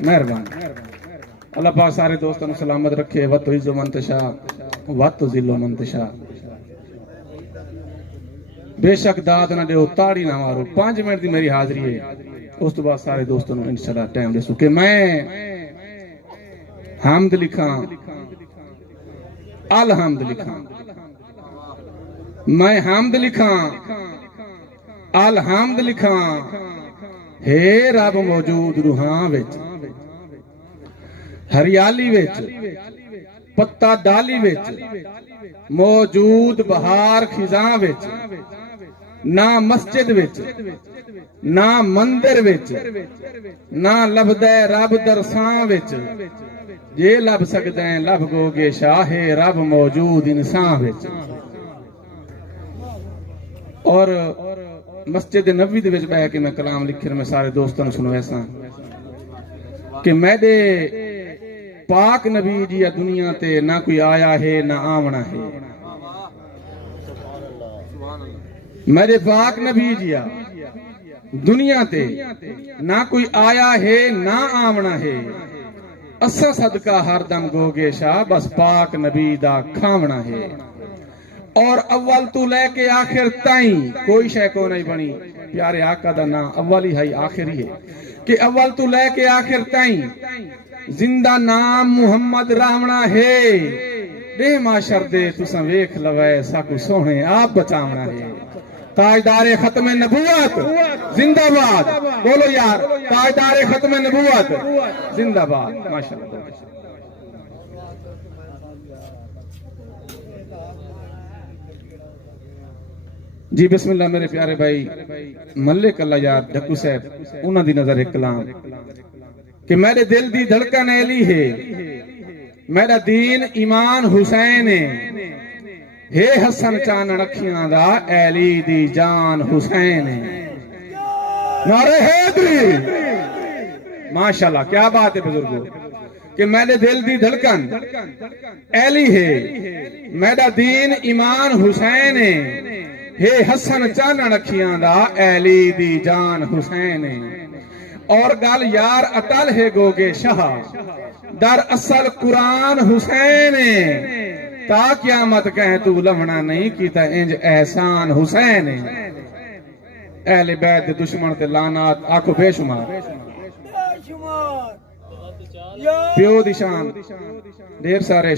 مہربان اللہ پاک سارے دوستوں نے سلامت رکھے وَتُ عِزُّ مَن تَشَاءُ وَتُ ذِلُّ مَن تَشَاءُ بے شک داد نہ دے تاڑی نہ مارو 5 منٹ دی میری حاضری ہے اس تو بعد سارے دوستوں نے انشاءاللہ ٹائم دے سو کہ میں حمد لکھاں الحمد لکھاں میں حمد لکھاں الحمد لکھاں ہے رب موجود روحاں وچ ہریالی وچ پتا ڈالی وچ موجود بہار خزاں وچ نہ مسجد وچ نہ مندر وچ نہ لبدے رب درساں وچ جے لب سکدے ہیں لب گو گے شاہ رب موجود انسان وچ اور مسجد نبوی دے وچ بیٹھ کے میں کلام لکھن میں سارے دوستاں نوں سنایا سا کہ میں دے پاک نبی جی دنیا تے نہ کوئی آیا ہے نہ آونا ہے میرے پاک نبی جی دنیا تے نہ کوئی آیا ہے نہ آونا ہے اسا صدقہ ہر دم گو گے شاہ بس پاک نبی دا کھاونا ہے اور اول تو لے کے آخر تائیں کوئی شے کو نہیں بنی پیارے آقا دا نا اولی ہے آخری ہے کہ اول تو لے کے آخر تائیں زندہ نام محمد راونا ہے دے معاشر دے تساں ویکھ لوے ساکو سونے آپ بچاونا ہے تاجدار ختم نبوت زندہ باد بولو یار تاجدار ختم نبوت زندہ باد ماشاءاللہ جی بسم اللہ میرے پیارے بھائی ملک اللہ یار ڈھکو صاحب انہاں دی نظر ایک کلام کہ میرے دل دی دھڑکن ایلی ہے میرا دین ایمان حسین ہے حسن چان رکھیاں دا ایلی دی جان حسین نعرہ حیدری ماشاءاللہ کیا بات ہے بزرگو کہ میرے دل دی دھڑکن ایلی ہے میرا دین ایمان حسین ہے حسن چان رکھیاں دا ایلی دی جان حسین اور گل یار اٹل ہے گو گے شاہ در اصل قرآن حسین تا قیامت کہیں تو لمنا نہیں کیتا انج احسان حسین اہل بیت دشمن تے لعنات آکھو بے شمار پیو دی شان ڈھیر سارے